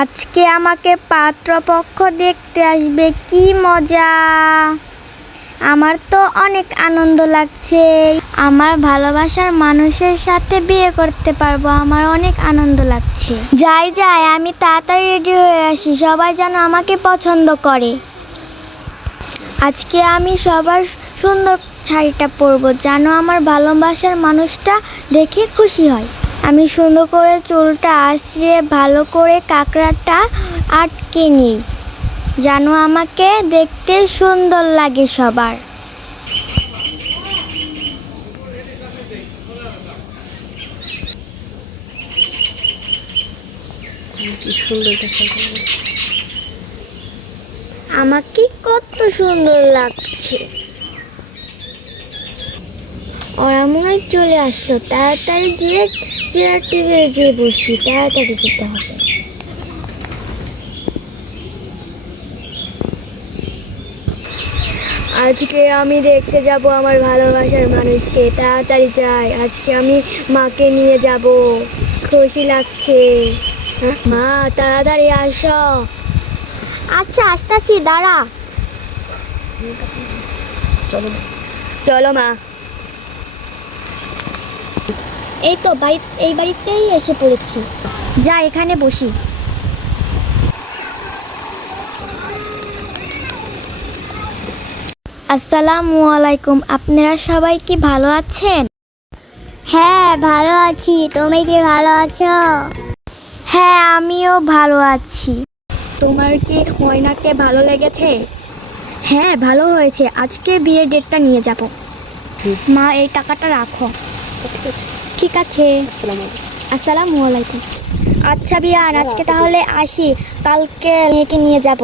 আজকে আমাকে পাত্রপক্ষ দেখতে আসবে, কি মজা! আমার তো অনেক আনন্দ লাগছে। আমার ভালোবাসার মানুষের সাথে বিয়ে করতে পারবো, আমার অনেক আনন্দ লাগছে। যাই যাই, আমি তাড়াতাড়ি রেডি হয়ে আসি, সবাই যেন আমাকে পছন্দ করে। আজকে আমি সবার সুন্দর শাড়িটা পরবো, যেন আমার ভালোবাসার মানুষটা দেখে খুশি হয়। আমি সুন্দর করে চুলটা আঁচড়ে ভালো করে কাঁকড়াটা আটকে নিই, যেন আমাকে দেখতে সুন্দর লাগে সবার। আমাকে কত সুন্দর লাগছে। ওরা মনে হয় চলে আসলো, তাড়াতাড়ি যেয়ে চেয়ার টেবিলে যেয়ে বসি, তাড়াতাড়ি যেতে হবে। আজকে আমি দেখতে যাব আমার ভালোবাসার মানুষকে, তাড়াতাড়ি যাই। আজকে আমি মাকে নিয়ে যাব, খুশি লাগছে। মা তাড়াতাড়ি আসো। আচ্ছা আসতেছি, দাঁড়া। চলো মা। এই তো এই বাড়িতেই এসে পড়েছি, যা এখানে বসি। আসসালামু আলাইকুম, আপনারা সবাই কি ভালো আছেন? হ্যাঁ ভালো আছি, তুমি কি ভালো আছো? হ্যাঁ আমিও ভালো আছি। তোমার কি ময়নাকে ভালো লেগেছে? হ্যাঁ ভালো হয়েছে, আজকে বিয়ের ডেটটা নিয়ে যাব। মা এই টাকাটা রাখো। ঠিক আছে। আসসালামু আলাইকুম। আচ্ছা বিয়ান, আজকে তাহলে আসি, কালকে মেয়েকে নিয়ে যাব।